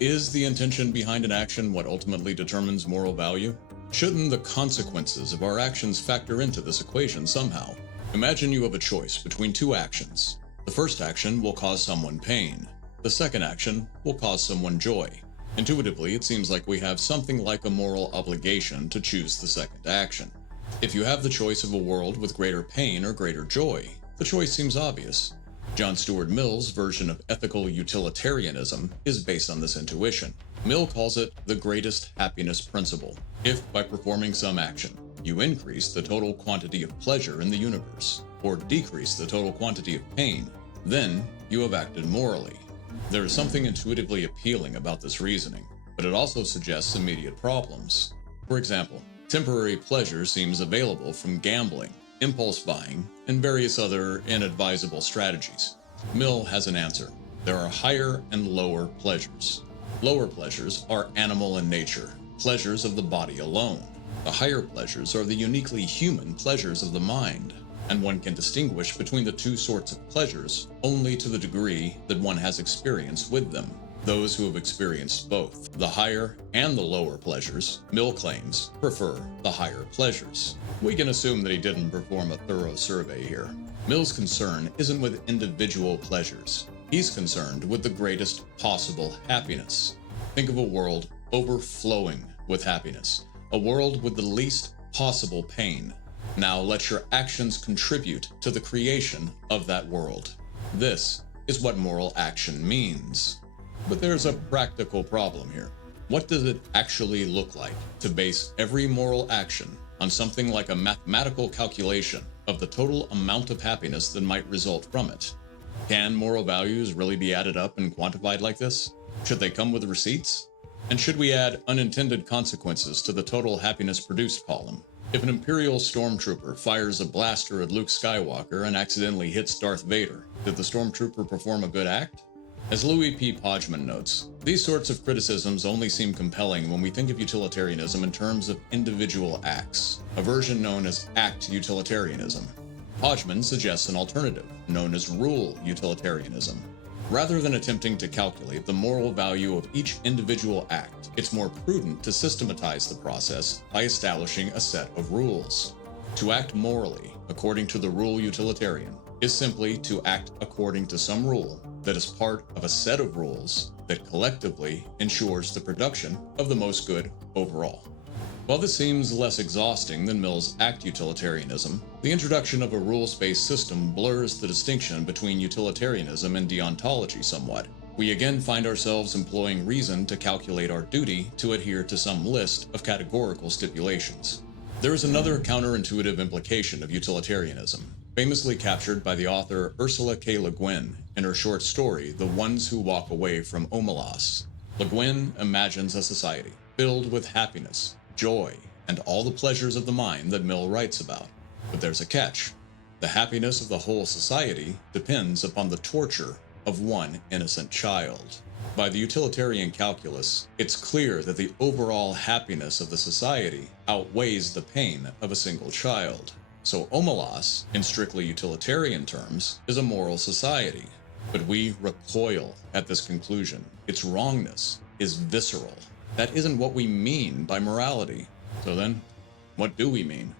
Is the intention behind an action what ultimately determines moral value? Shouldn't the consequences of our actions factor into this equation somehow? Imagine you have a choice between two actions. The first action will cause someone pain. The second action will cause someone joy. Intuitively, it seems like we have something like a moral obligation to choose the second action. If you have the choice of a world with greater pain or greater joy, the choice seems obvious. John Stuart Mill's version of ethical utilitarianism is based on this intuition. Mill calls it the greatest happiness principle. If, by performing some action, you increase the total quantity of pleasure in the universe, or decrease the total quantity of pain, then you have acted morally. There is something intuitively appealing about this reasoning, but it also suggests immediate problems. For example, temporary pleasure seems available from gambling, impulse buying, and various other inadvisable strategies. Mill has an answer. There are higher and lower pleasures. Lower pleasures are animal in nature, pleasures of the body alone. The higher pleasures are the uniquely human pleasures of the mind, and one can distinguish between the two sorts of pleasures only to the degree that one has experience with them. Those who have experienced both the higher and the lower pleasures, Mill claims, prefer the higher pleasures. We can assume that he didn't perform a thorough survey here. Mill's concern isn't with individual pleasures. He's concerned with the greatest possible happiness. Think of a world overflowing with happiness, a world with the least possible pain. Now let your actions contribute to the creation of that world. This is what moral action means. But there's a practical problem here. What does it actually look like to base every moral action on something like a mathematical calculation of the total amount of happiness that might result from it? Can moral values really be added up and quantified like this? Should they come with receipts? And should we add unintended consequences to the total happiness produced column? If an Imperial stormtrooper fires a blaster at Luke Skywalker and accidentally hits Darth Vader, did the stormtrooper perform a good act? As Louis P. Pojman notes, these sorts of criticisms only seem compelling when we think of utilitarianism in terms of individual acts, a version known as Act Utilitarianism. Pojman suggests an alternative, known as Rule Utilitarianism. Rather than attempting to calculate the moral value of each individual act, it's more prudent to systematize the process by establishing a set of rules. To act morally, according to the rule utilitarian, is simply to act according to some rule that is part of a set of rules that collectively ensures the production of the most good overall. While this seems less exhausting than Mill's Act Utilitarianism, the introduction of a rules-based system blurs the distinction between utilitarianism and deontology somewhat. We again find ourselves employing reason to calculate our duty to adhere to some list of categorical stipulations. There is another counterintuitive implication of utilitarianism, famously captured by the author Ursula K. LeGuin in her short story, The Ones Who Walk Away from Omalas. LeGuin imagines a society filled with happiness, joy, and all the pleasures of the mind that Mill writes about. But there's a catch. The happiness of the whole society depends upon the torture of one innocent child. By the utilitarian calculus, it's clear that the overall happiness of the society outweighs the pain of a single child. So Omelas, in strictly utilitarian terms, is a moral society. But we recoil at this conclusion. Its wrongness is visceral. That isn't what we mean by morality. So then, what do we mean?